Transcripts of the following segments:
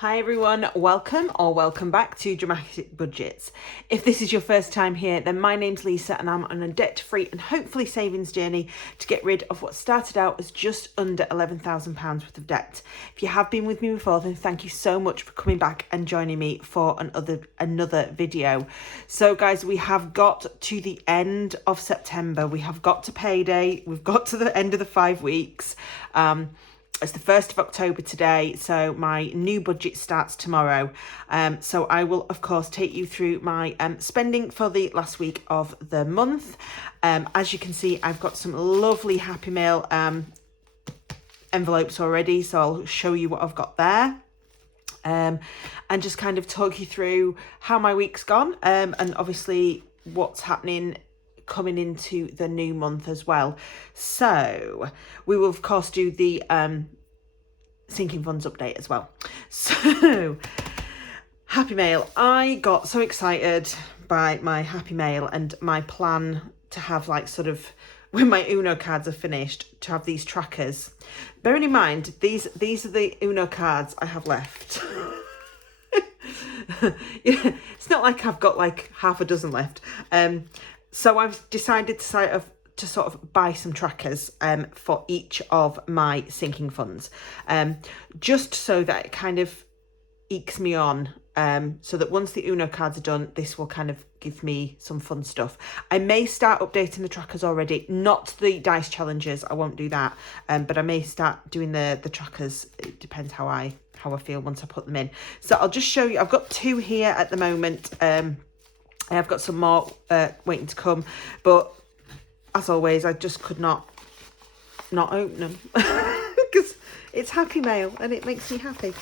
Hi everyone, welcome back to Dramatic Budgets. If this is your first time here, then my name's Lisa and I'm on a debt-free and hopefully savings journey to get rid of what started out as just under £11,000 worth of debt. If you have been with me before, then thank you so much for coming back and joining me for another video. So guys, we have got to the end of September. We have got to payday. We've got to the end of the 5 weeks. It's the 1st of October today, so my new budget starts tomorrow. So I will, of course, take you through my spending for the last week of the month. As you can see, I've got some lovely Happy Mail envelopes already, so I'll show you what I've got there. And just kind of talk you through how my week's gone, and obviously what's happening coming into the new month as well. So we will of course do the sinking funds update as well. So Happy Mail, I got so excited by my Happy Mail and my plan to have, like, sort of when my Uno cards are finished, to have these trackers. Bearing in mind these are the Uno cards I have left. Yeah, it's not like I've got like half a dozen left. So I've decided to sort of buy some trackers for each of my sinking funds, just so that it kind of ekes me on, so that once the Uno cards are done, this will kind of give me some fun stuff. I may start updating the trackers already, not the dice challenges, I won't do that, but I may start doing the trackers. It depends how I feel once I put them in. So I'll just show you. I've got 2 here at the moment. I have got some more waiting to come, but as always, I just could not open them because it's Happy Mail and it makes me happy.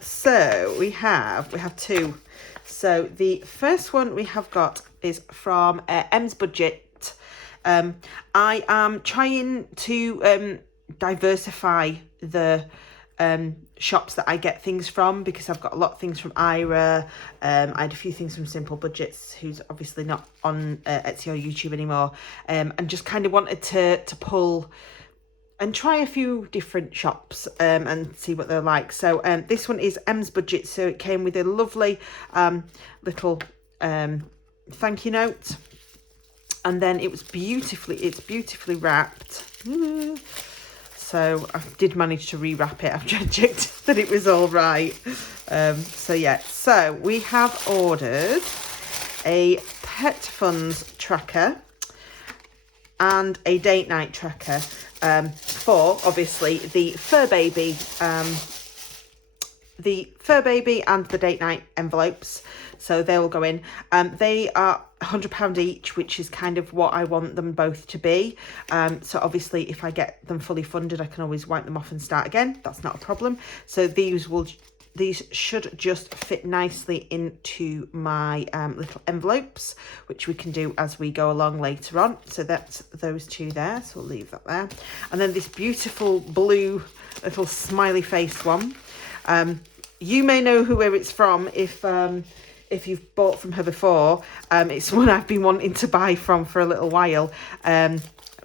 So we have 2. So the first one we have got is from Em's Budget. I am trying to diversify the shops that I get things from, because I've got a lot of things from Ira. I had a few things from Simple Budgets, who's obviously not on Etsy or YouTube anymore, and just kind of wanted to pull and try a few different shops and see what they're like. So this one is Em's Budget, so it came with a lovely little thank you note, and then it's beautifully wrapped. So I did manage to rewrap it after I checked that it was all right. So yeah, so we have ordered a Pet Funds tracker and a date night tracker for obviously the fur baby and the date night envelopes. So they will go in. They are £100 each, which is kind of what I want them both to be. So obviously if I get them fully funded, I can always wipe them off and start again. That's not a problem. So these should just fit nicely into my little envelopes, which we can do as we go along later on. So that's those 2 there, so we'll leave that there. And then this beautiful blue little smiley face one. You may know where it's from if you've bought from her before. It's one I've been wanting to buy from for a little while.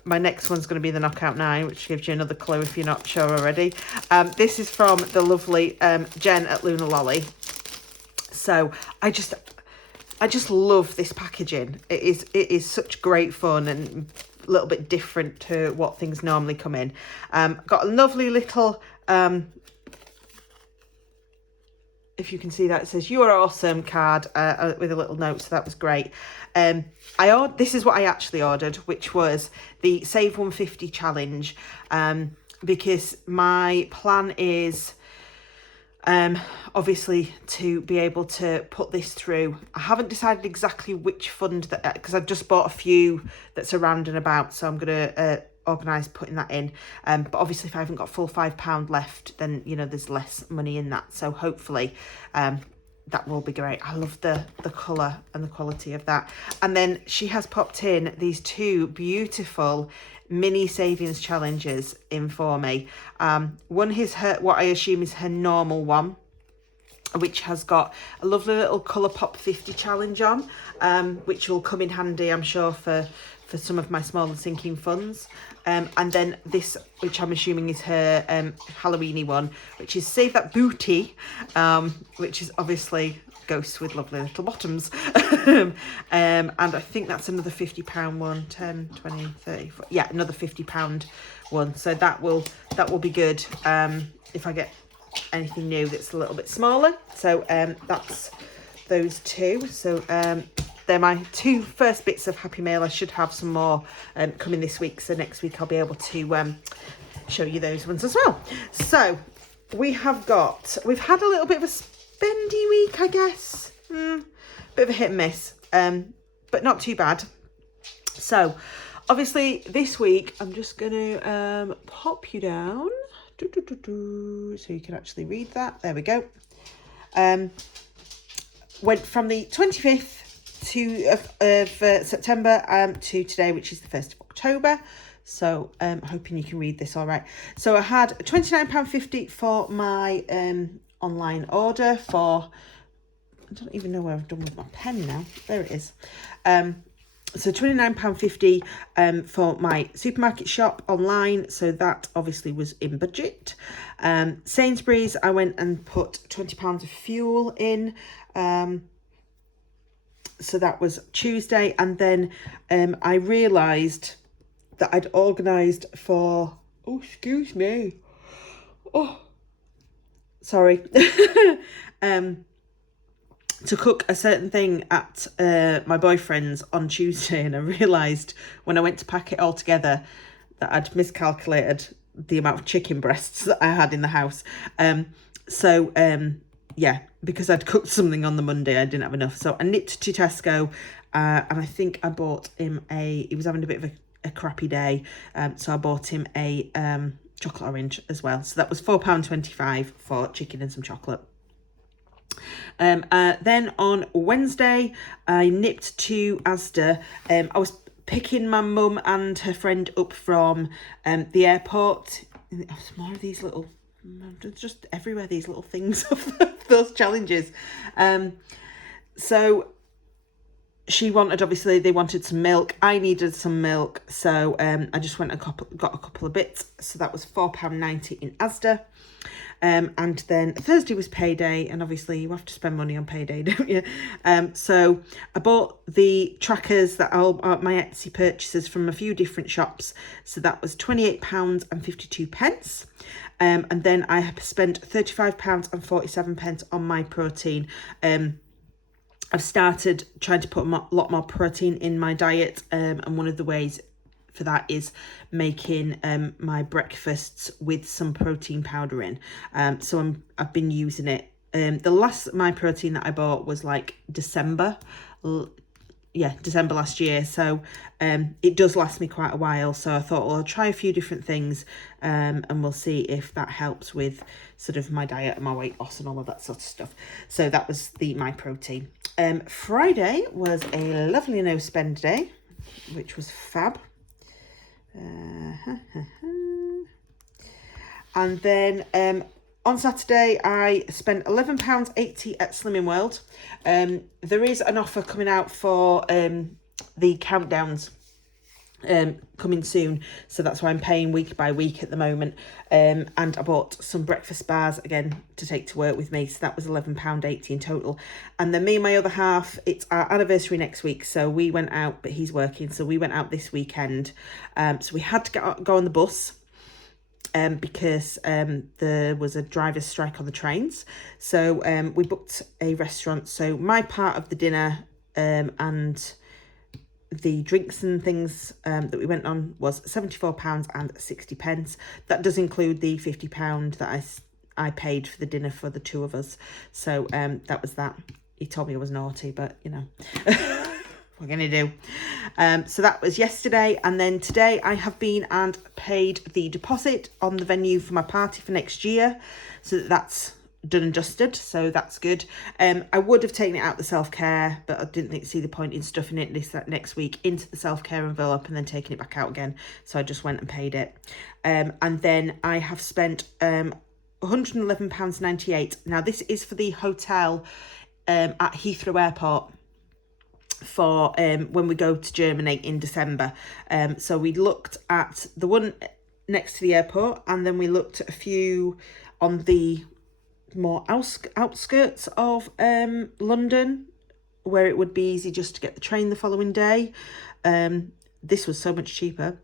My next one's going to be the Knockout 9, which gives you another clue if you're not sure already. This is from the lovely Jen at Luna Lolly. So I just love this packaging. It is such great fun and a little bit different to what things normally come in. Got a lovely little if you can see that, it says "You are awesome" card with a little note, so that was great. This is what I actually ordered, which was the Save 150 challenge, because my plan is obviously to be able to put this through. I haven't decided exactly which fund that, because I've just bought a few that's around and about, so I'm going to organise putting that in, but obviously if I haven't got full £5 left, then you know there's less money in that, so hopefully that will be great. I love the colour and the quality of that. And then she has popped in these 2 beautiful mini savings challenges in for me. One is what I assume is her normal one, which has got a lovely little Colourpop 50 challenge on, which will come in handy, I'm sure, for for some of my smaller sinking funds. And then this, which I'm assuming is her Halloweeny one, which is Save That Booty, which is obviously ghosts with lovely little bottoms. And I think that's another £50 one, 10, 20, 30, 40, yeah, another £50 one. So that will be good if I get anything new that's a little bit smaller. So that's those two. So they're my two first bits of Happy Mail. I should have some more coming this week, so next week I'll be able to show you those ones as well. So we've had a little bit of a spendy week, I guess. Bit of a hit and miss, but not too bad. So obviously this week I'm just going to pop you down so you can actually read that. There we go. Went from the 25th of September to today, which is the 1st of October. So hoping you can read this all right. So I had £29.50 for my online order for, I don't even know where I've done with my pen now. There it is. So £29.50 for my supermarket shop online. So that obviously was in budget. Sainsbury's, I went and put £20 of fuel in. So that was Tuesday. And then I realised that I'd organised for, oh, excuse me. Oh, sorry. To cook a certain thing at my boyfriend's on Tuesday, and I realised when I went to pack it all together that I'd miscalculated the amount of chicken breasts that I had in the house. Yeah, because I'd cooked something on the Monday, I didn't have enough. So I nipped to Tesco and I think I bought him he was having a bit of a crappy day. So I bought him a chocolate orange as well. So that was £4.25 for chicken and some chocolate. Then on Wednesday, I nipped to Asda. I was picking my mum and her friend up from the airport. There's more of these little, just everywhere, these little things of those challenges. So she wanted, obviously, they wanted some milk. I needed some milk. So I just went and got a couple of bits. So that was £4.90 in Asda. And then Thursday was payday, and obviously you have to spend money on payday, don't you? So I bought the trackers that are my Etsy purchases from a few different shops. So that was £28.52. And then I have spent £35.47 on my protein. I've started trying to put a lot more protein in my diet, and one of the ways for that is making my breakfasts with some protein powder in. So I've been using it. The last my protein that I bought was like December last year. So it does last me quite a while. So I thought, well, I'll try a few different things and we'll see if that helps with sort of my diet and my weight loss and all of that sort of stuff. So that was my protein. Friday was a lovely no spend day, which was fab. And then on Saturday I spent £11.80 at Slimming World. There is an offer coming out for the countdowns coming soon, so that's why I'm paying week by week at the moment. And I bought some breakfast bars again to take to work with me, so that was £11.80 in total. And then me and my other half, it's our anniversary next week, so we went out, but he's working, so we went out this weekend. So we had to go on the bus because there was a driver's strike on the trains. So we booked a restaurant. So my part of the dinner and the drinks and things that we went on was £74.60. That does include the £50 that I paid for the dinner for the two of us. So that was that. He told me I was naughty, but you know, what can you do? So that was yesterday. And then today I have been and paid the deposit on the venue for my party for next year. So that's done and dusted, so that's good. I would have taken it out the self-care, but I didn't see the point in stuffing it next week into the self-care envelope and then taking it back out again, so I just went and paid it. And then I have spent £111.98. Now this is for the hotel at Heathrow Airport. for when we go to Germany in December. So we looked at the one next to the airport, and then we looked at a few on the more outskirts of London, where it would be easy just to get the train the following day. This was so much cheaper.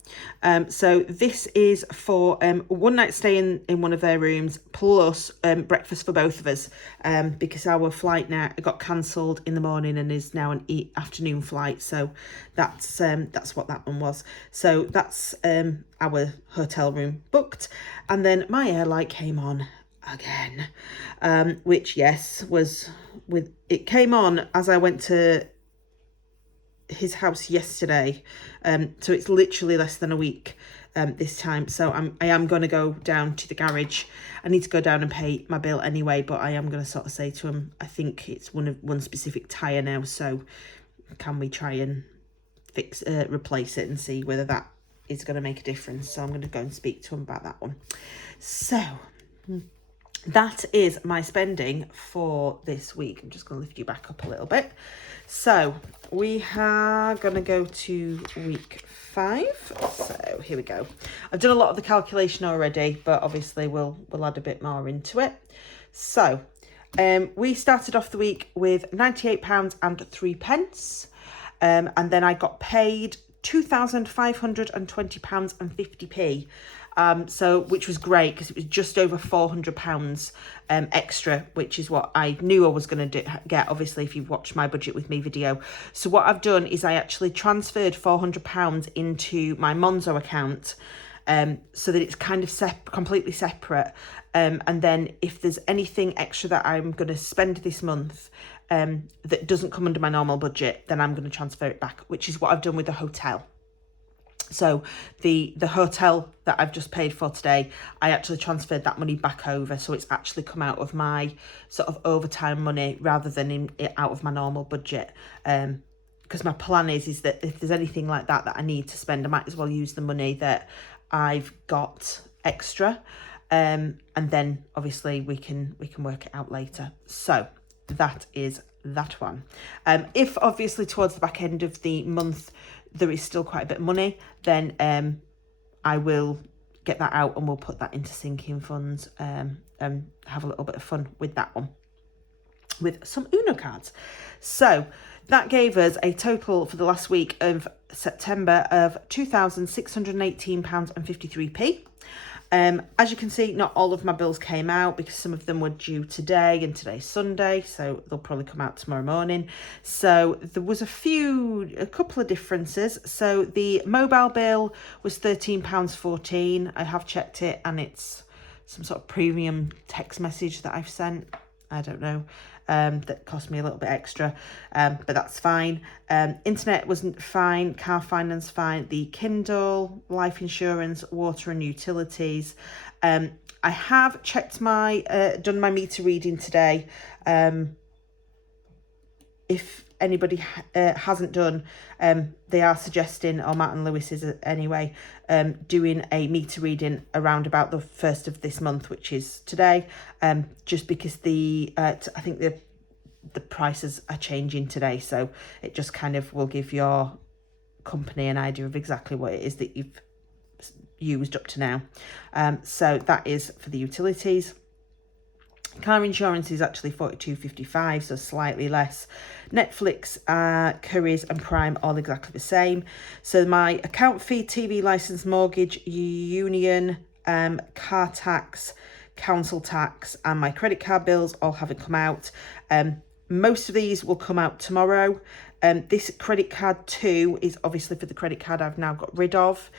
So this is for one night stay in one of their rooms, plus breakfast for both of us, because our flight now got cancelled in the morning and is now an afternoon flight. So that's what that one was. So that's our hotel room booked, and then my airlight came on again, which it came on as I went to his house yesterday, so it's literally less than a week this time. So I am going to go down to the garage. I need to go down and pay my bill anyway, but I am going to sort of say to him, I think it's one specific tyre now, so can we try and replace it and see whether that is going to make a difference. So I'm going to go and speak to him about that one. So that is my spending for this week. I'm just going to lift you back up a little bit. So we are going to go to week 5. So here we go. I've done a lot of the calculation already, but obviously we'll add a bit more into it. So we started off the week with £98.03, and then I got paid £2,520.50. So which was great because it was just over £400 extra, which is what I knew I was going to get, obviously, if you've watched my budget with me video. So what I've done is I actually transferred £400 into my Monzo account, so that it's kind of completely separate, and then if there's anything extra that I'm going to spend this month that doesn't come under my normal budget, then I'm going to transfer it back, which is what I've done with the hotel. So the hotel that I've just paid for today, I actually transferred that money back over. So it's actually come out of my sort of overtime money rather than out of my normal budget. Because my plan is that if there's anything like that I need to spend, I might as well use the money that I've got extra. And then obviously we can work it out later. So that is that one. If obviously towards the back end of the month there is still quite a bit of money, then I will get that out and we'll put that into sinking funds, and have a little bit of fun with that one, with some Uno cards. So that gave us a total for the last week of September of £2,618.53. As you can see, not all of my bills came out because some of them were due today, and today's Sunday, so they'll probably come out tomorrow morning. So there was a couple of differences. So the mobile bill was £13.14. I have checked it, and it's some sort of premium text message that I've sent. I don't know. That cost me a little bit extra, but that's fine. Internet wasn't fine, car finance fine, the Kindle, life insurance, water and utilities. I have checked done my meter reading today. If anybody hasn't done, they are suggesting, or Martin Lewis is anyway, doing a meter reading around about the 1st of this month, which is today, just because I think the prices are changing today, so it just kind of will give your company an idea of exactly what it is that you've used up to now. So that is for the utilities. Car insurance is actually £42.55, so slightly less. Netflix, Currys and Prime all exactly the same. So my account fee, TV licence, mortgage, union, car tax, council tax and my credit card bills all haven't come out. Most of these will come out tomorrow. This credit card too is obviously for the credit card I've now got rid of.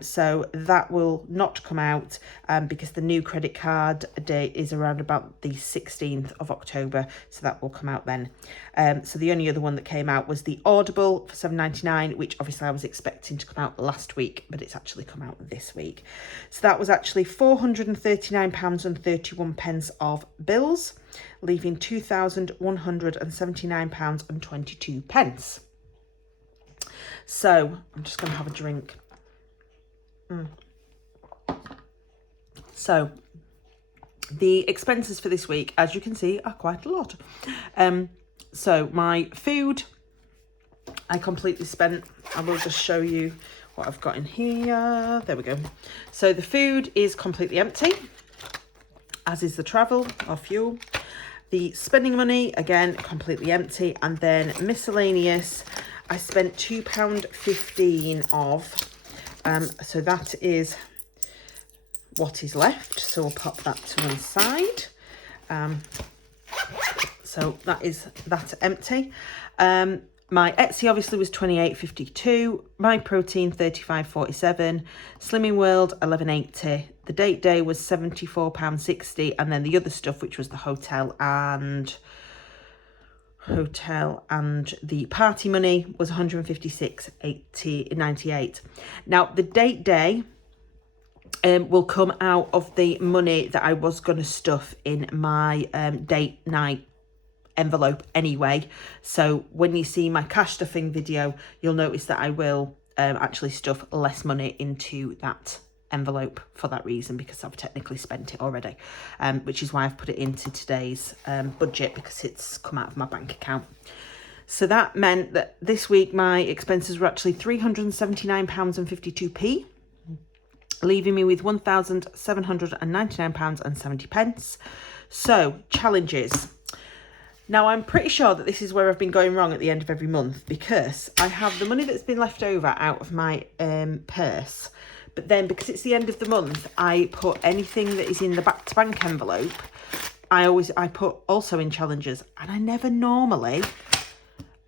So that will not come out because the new credit card date is around about the 16th of October. So that will come out then. So the only other one that came out was the Audible for £7.99, which obviously I was expecting to come out last week, but it's actually come out this week. So that was actually £439.31 of bills, leaving £2,179.22. So I'm just going to have a drink. So the expenses for this week, as you can see, are quite a lot. So my food I completely spent. I will just show you what I've got in here. There we go. So the food is completely empty, as is the travel or fuel. The spending money, again, completely empty. And then miscellaneous, I spent £2.15 of. So that is what is left. So we'll pop that to one side. So that's empty. My Etsy obviously was £28.52, My Protein £35.47, Slimming World £11.80. The date day was £74.60, and then the other stuff, which was the hotel and the party money, was £156.98. Now the date day will come out of the money that I was going to stuff in my date night envelope anyway. So when you see my cash stuffing video, you'll notice that I will actually stuff less money into that envelope for that reason, because I've technically spent it already, which is why I've put it into today's budget, because it's come out of my bank account. So that meant that this week my expenses were actually £379.52p, leaving me with £1,799.70. So challenges. Now, I'm pretty sure that this is where I've been going wrong at the end of every month, because I have the money that's been left over out of my purse. But then because it's the end of the month, I put anything that is in the back to bank envelope. I put also in challenges, and I never normally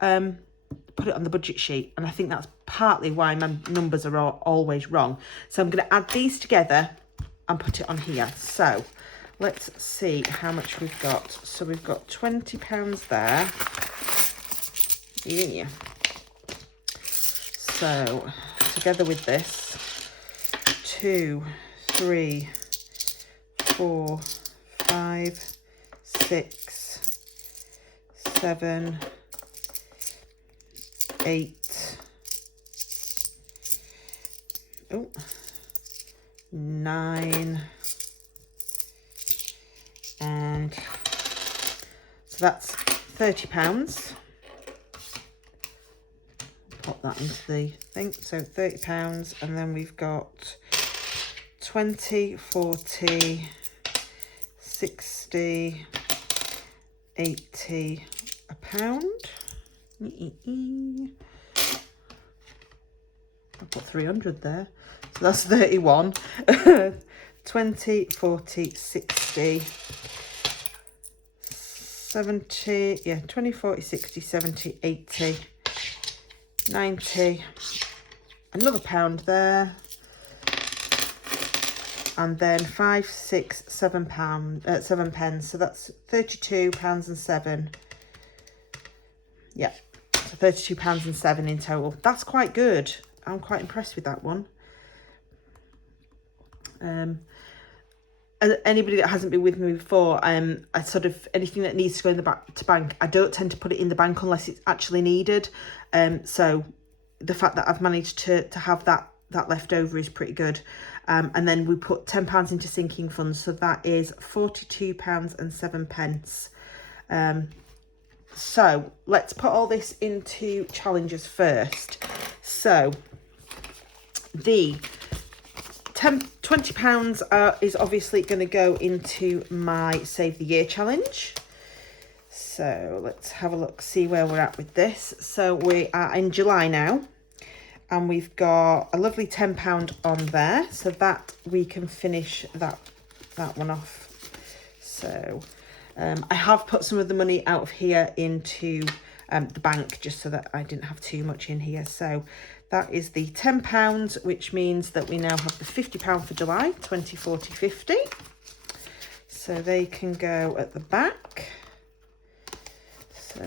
put it on the budget sheet. And I think that's partly why my numbers are always wrong. So I'm going to add these together and put it on here. So let's see how much we've got. So we've got £20 there. Yeah. So together with this, 2, 3, 4, 5, 6, 7, 8, 9, and so that's £30. Pop that into the thing. So £30, and then we've got 20, 40, 60, 80, £1. I put 300 there, so that's 31. 20, 40, 60, 70, yeah, 20, 40, 60, 70, 80, 90, another £1 there, and then 5, 6, £7, 7 pence, so that's £32.07. Yeah, so £32.07 in total. That's quite good. I'm quite impressed with that one. Anybody that hasn't been with me before, I sort of, anything that needs to go in the back to bank, I don't tend to put it in the bank unless it's actually needed. So the fact that I've managed to have that left over is pretty good. And then we put £10 into sinking funds, so that is £42.07. So let's put all this into challenges first. So the £20 is obviously going to go into my Save the Year challenge. So let's have a look, see where we're at with this. So we are in July now, and we've got a lovely £10 on there, so that we can finish that one off. So I have put some of the money out of here into the bank, just so that I didn't have too much in here. So that is the £10, which means that we now have the £50 for July, 20, 40, 50. So they can go at the back. So,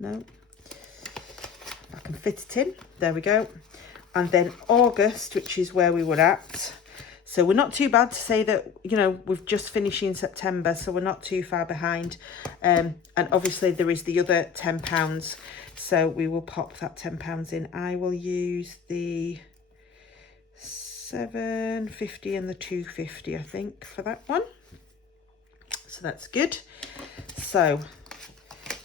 no, I can fit it in. There we go. And then August, which is where we were at. So we're not too bad to say that, you know, we've just finished in September, so we're not too far behind. And obviously there is the other £10. So we will pop that £10 in. I will use the £7.50 and the £2.50, I think, for that one. So that's good. So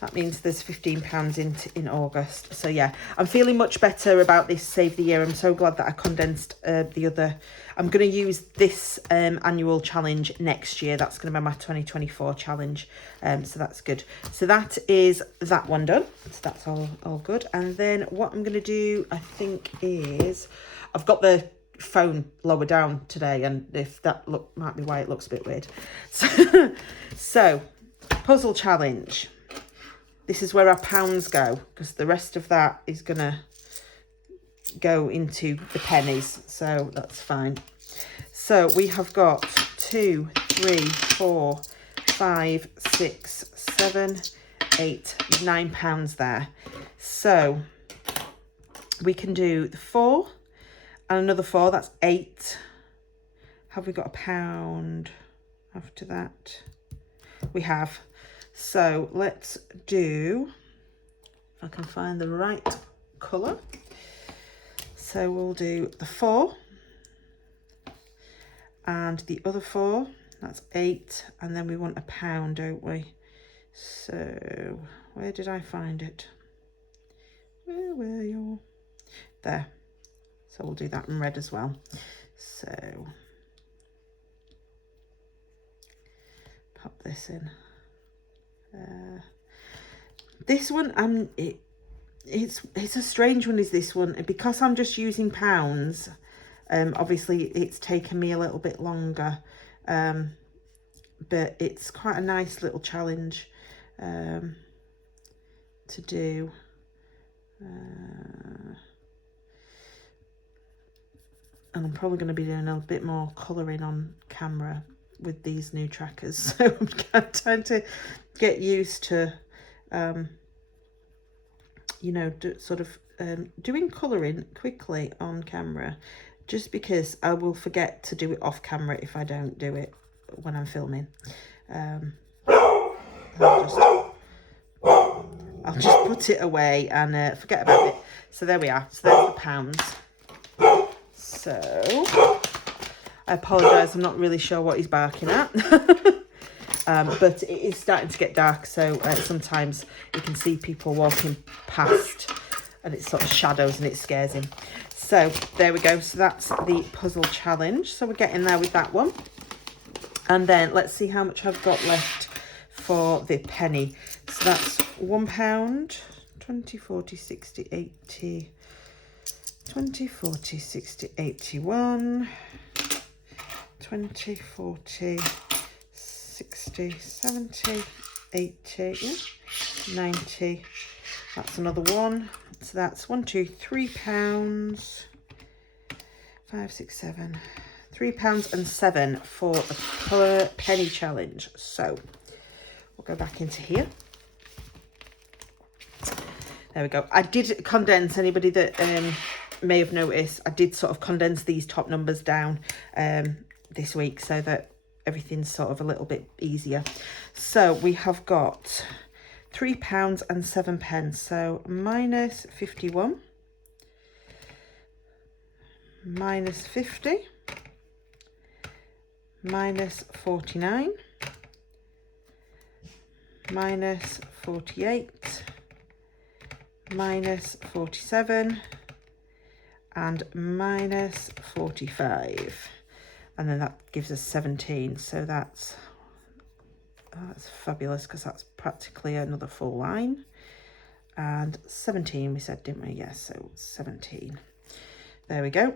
That means there's £15 in August. So yeah, I'm feeling much better about this Save the Year. I'm so glad that I condensed the other. I'm going to use this annual challenge next year. That's going to be my 2024 challenge. So that's good. So that is that one done. So that's all good. And then what I'm going to do, I think, is I've got the phone lower down today, and if that might be why it looks a bit weird. So puzzle challenge. This is where our pounds go, because the rest of that is going to go into the pennies. So that's fine. So we have got 2, 3, 4, 5, 6, 7, 8, £9 there. So we can do the 4 and another 4. That's 8. Have we got a pound after that? We have. So let's do, if I can find the right colour. So we'll do the 4 and the other 4, that's 8, and then we want a pound, don't we? So where did I find it? Where were you? There. So we'll do that in red as well. So pop this in. This one, it's a strange one, is this one, because I'm just using pounds. Obviously it's taken me a little bit longer, but it's quite a nice little challenge to do. And I'm probably going to be doing a bit more colouring on camera with these new trackers, so I'm trying to get used to you know, doing colouring quickly on camera, just because I will forget to do it off camera if I don't do it when I'm filming. I'll just put it away and forget about it. So there we are. So there's the pounds. So I apologise, I'm not really sure what he's barking at. But it is starting to get dark, so sometimes you can see people walking past and it's sort of shadows and it scares him. So there we go. So that's the puzzle challenge. So we're getting there with that one. And then let's see how much I've got left for the penny. So that's £1, 20, 40, 60, 80, 20, 40, 60, 81, 20, 40, 60, 70, 80, 90. That's another one. So that's £3, 5, 6, 7, £3.07 for a penny challenge. So we'll go back into here. There we go. I did condense, anybody that may have noticed, I did sort of condense these top numbers down this week so that everything's sort of a little bit easier. So we have got £3.07. So minus 51, minus 50, minus 49, minus 48, minus 47, and minus 45. And then that gives us 17. So that's fabulous, because that's practically another full line. And 17 we said, didn't we? Yes, so 17. There we go.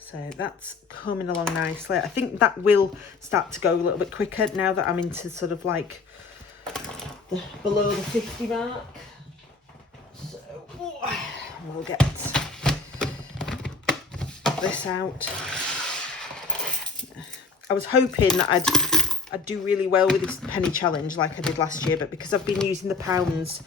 So that's coming along nicely. I think that will start to go a little bit quicker now that I'm into sort of like below the 50 mark. So we'll get this out. I was hoping that I'd do really well with this penny challenge like I did last year, but because I've been using the pounds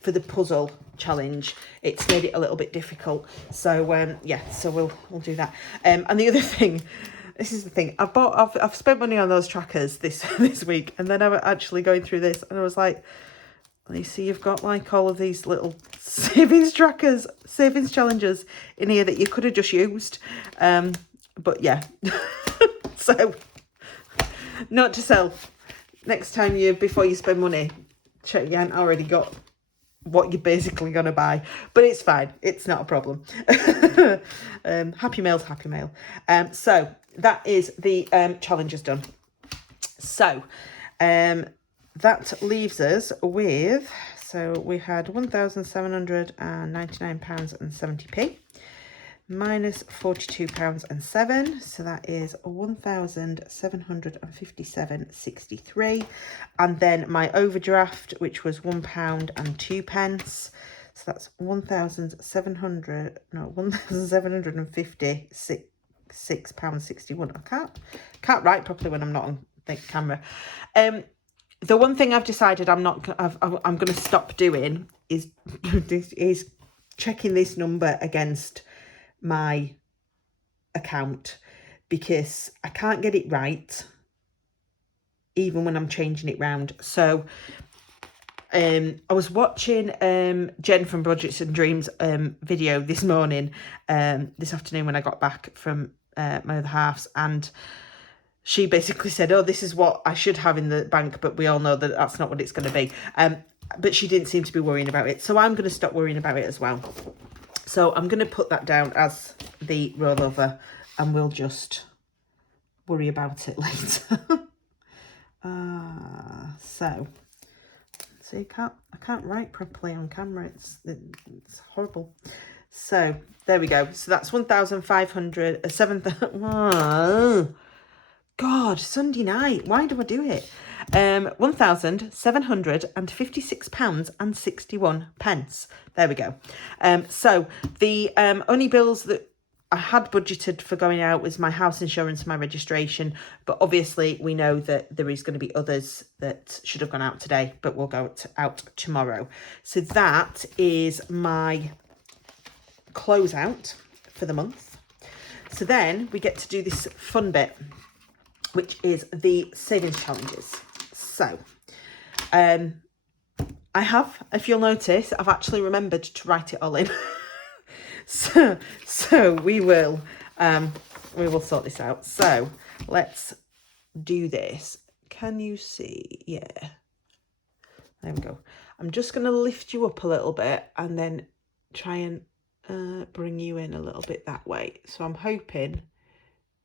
for the puzzle challenge, it's made it a little bit difficult. So yeah, so we'll do that. And the other thing, this is the thing, I've spent money on those trackers this week, and then I'm actually going through this and I was like, you see, you've got like all of these little savings trackers, savings challenges in here that you could have just used. But yeah. So, note to self, next time before you spend money, check you hadn't already got what you're basically going to buy, but it's fine, it's not a problem. Happy mail's happy mail. So that is the challenges done. So that leaves us with, so we had £1,799.70p minus £42.07, so that is 1,757.63, and then my overdraft, which was £1.02, so that's 1,756 £61. I can't write properly when I'm not on the camera. The one thing I've decided I'm going to stop doing is checking this number against my account, because I can't get it right even when I'm changing it round. So I was watching Jen from Budgets and Dreams video this morning, this afternoon when I got back from my other half's, and she basically said, oh, this is what I should have in the bank, but we all know that that's not what it's going to be. But she didn't seem to be worrying about it, so I'm going to stop worrying about it as well. So I'm going to put that down as the rollover, and we'll just worry about it later. So I can't write properly on camera. It's horrible. So there we go. So that's 1,500, 7,000. God, Sunday night. Why do I do it? £1,756.61. There we go. So the only bills that I had budgeted for going out was my house insurance and my registration, but obviously we know that there is going to be others that should have gone out today, but will go out tomorrow. So that is my closeout for the month. So then we get to do this fun bit, which is the savings challenges. So I have, if you'll notice, I've actually remembered to write it all in. so we will sort this out. So let's do this. Can you see? Yeah, there we go. I'm just going to lift you up a little bit and then try and bring you in a little bit that way. So I'm hoping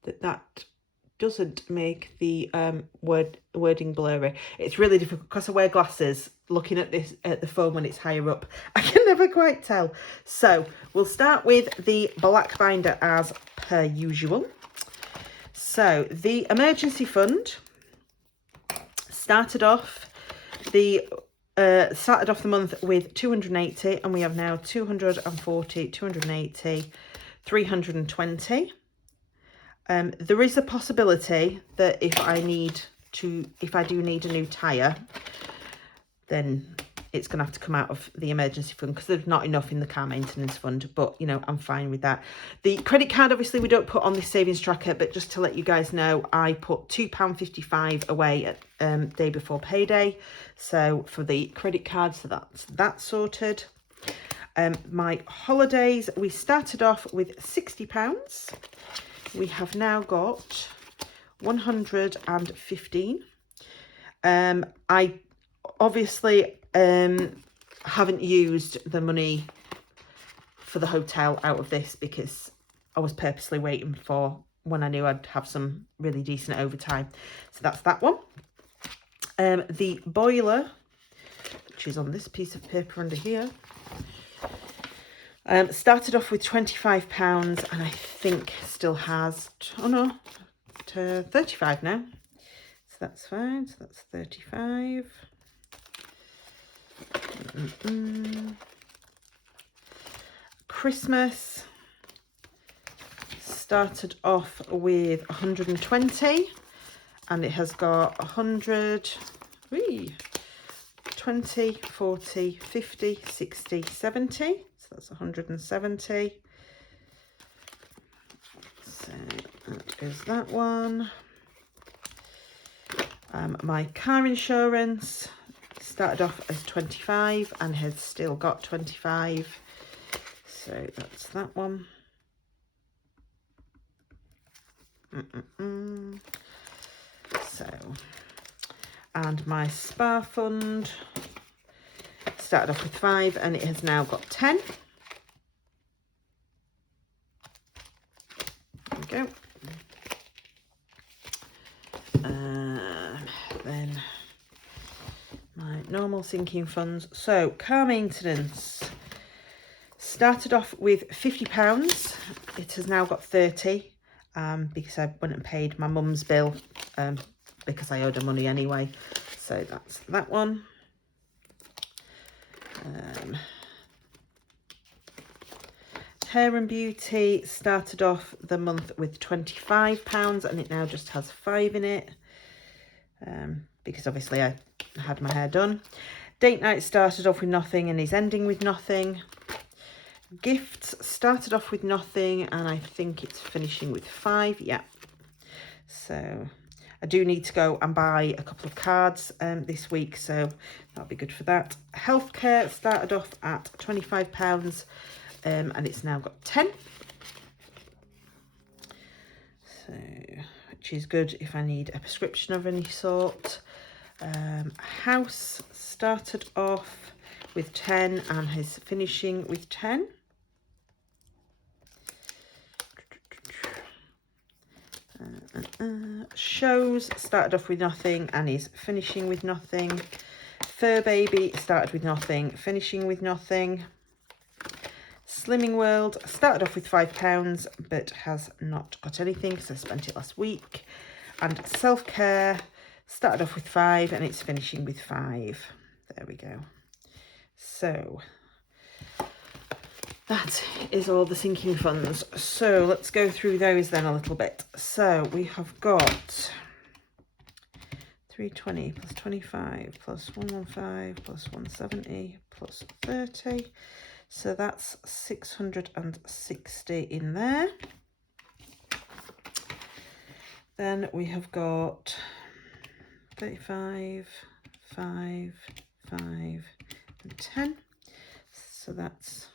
that doesn't make the wording blurry. It's really difficult because I wear glasses. Looking at this at the phone when it's higher up, I can never quite tell. So we'll start with the black binder as per usual. So the emergency fund started off the month with 280, and we have now 240, 280, 320. There is a possibility that if I do need a new tyre, then it's going to have to come out of the emergency fund because there's not enough in the car maintenance fund, but you know, I'm fine with that. The credit card, obviously we don't put on this savings tracker, but just to let you guys know, I put £2.55 away at day before payday, so for the credit card, so that's that sorted. My holidays, we started off with £60. We have now got 115. I obviously haven't used the money for the hotel out of this because I was purposely waiting for when I knew I'd have some really decent overtime. So that's that one. The boiler, which is on this piece of paper under here, started off with £25 and I think still has, oh no, 35 now. So that's fine, so that's 35. Christmas started off with 120 and it has got 100, 20, 40, 50, 60, 70. So that's 170. So that is that one. My car insurance started off as 25 and has still got 25. So that's that one. So, and my spa fund started off with 5 and it has now got 10. There we go. Then my normal sinking funds. So car maintenance started off with £50. It has now got 30 because I went and paid my mum's bill because I owed her money anyway. So that's that one. Hair and beauty started off the month with £25 and it now just has 5 in it. Because obviously I had my hair done. Date night started off with nothing and is ending with nothing. Gifts started off with nothing and I think it's finishing with 5. Yeah. So I do need to go and buy a couple of cards this week, so that'll be good for that. Healthcare started off at £25 and it's now got 10. So, which is good if I need a prescription of any sort. House started off with 10 and is finishing with 10. Shows started off with nothing and is finishing with nothing. Fur Baby started with nothing, finishing with nothing. Slimming World started off with £5 but has not got anything because I spent it last week. And Self Care started off with 5 and it's finishing with 5. There we go. So that is all the sinking funds. So let's go through those then a little bit. So we have got 320 plus 25 plus 115 plus 170 plus 30. So that's 660 in there. Then we have got 35, 5, 5 and 10. So that's,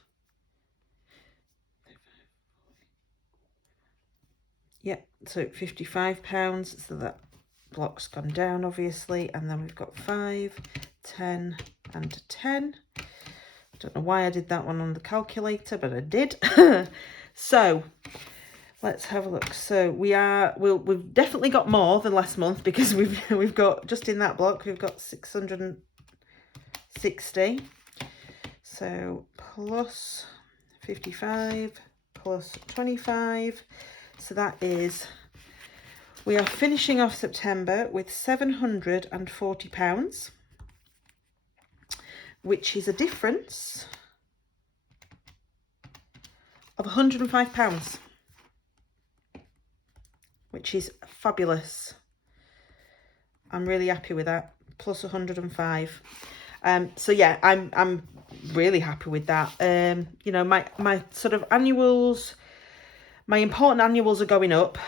yeah, so £55. So that block's gone down obviously. And then we've got 5, 10 and 10. Don't know why I did that one on the calculator, but I did. So let's have a look. So we've definitely got more than last month because we've got, just in that block we've got 660. So plus 55 plus 25. So that is, we are finishing off September with £740, which is a difference of £105, which is fabulous. I'm really happy with that. Plus 105. So yeah, I'm really happy with that. You know, my sort of annuals, my important annuals are going up.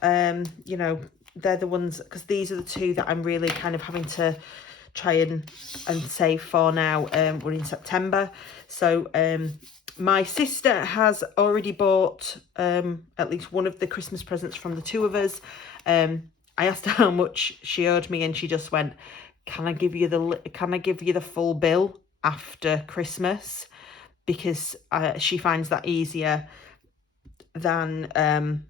You know, they're the ones, because these are the two that I'm really kind of having to try and save for now. We're in September. So my sister has already bought at least one of the Christmas presents from the two of us. I asked her how much she owed me and she just went, can I give you the full bill after Christmas? Because she finds that easier than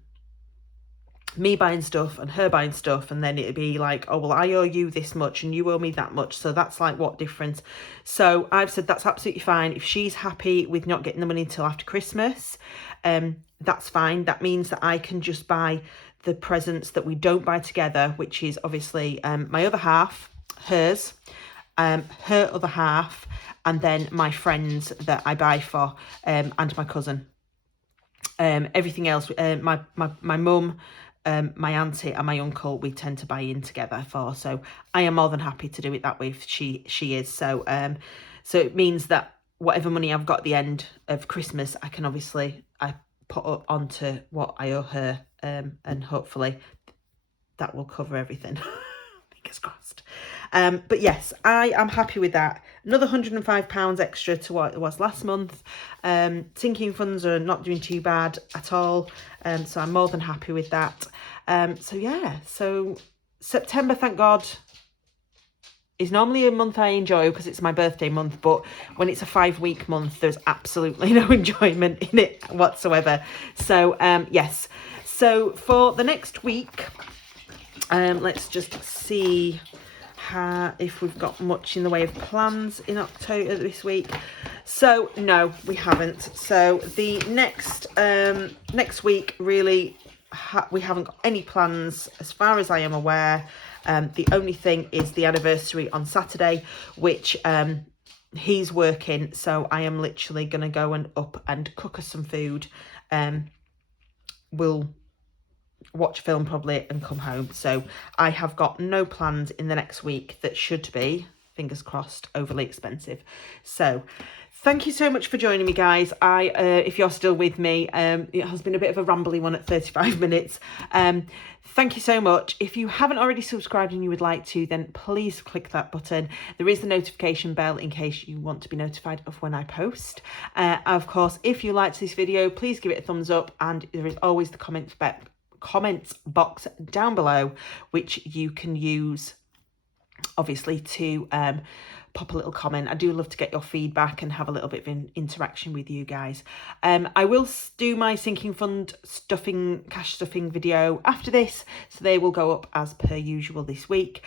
me buying stuff and her buying stuff, and then it'd be like, oh well, I owe you this much and you owe me that much, so that's like what difference. So I've said that's absolutely fine. If she's happy with not getting the money until after Christmas, that's fine. That means that I can just buy the presents that we don't buy together, which is obviously my other half, hers, her other half, and then my friends that I buy for, and my cousin. Everything else, my mum, my auntie and my uncle, we tend to buy in together for. So I am more than happy to do it that way if she is. So so it means that whatever money I've got at the end of Christmas, I can obviously put onto what I owe her, and hopefully that will cover everything. Fingers crossed. But yes, I am happy with that. Another £105 extra to what it was last month. Sinking funds are not doing too bad at all. So I'm more than happy with that. So yeah, so September, thank God, is normally a month I enjoy because it's my birthday month, but when it's a 5-week month, there's absolutely no enjoyment in it whatsoever. So yes, so for the next week, let's just see if we've got much in the way of plans in October this week. So no, we haven't. So the next week, really, we haven't got any plans as far as I am aware. The only thing is the anniversary on Saturday, which he's working, so I am literally gonna go up and cook us some food. We'll watch a film probably and come home. So I have got no plans in the next week that should be, fingers crossed, overly expensive. So thank you so much for joining me, guys. If you're still with me, it has been a bit of a rambly one at 35 minutes. Thank you so much. If you haven't already subscribed and you would like to, then please click that button. There is the notification bell in case you want to be notified of when I post. Of course, if you liked this video, please give it a thumbs up, and there is always the comments box down below, which you can use obviously to pop a little comment. I do love to get your feedback and have a little bit of an interaction with you guys. I will do my sinking fund cash stuffing video after this, so they will go up as per usual this week.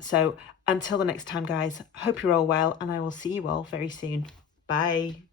So until the next time, guys, hope you're all well, and I will see you all very soon. Bye.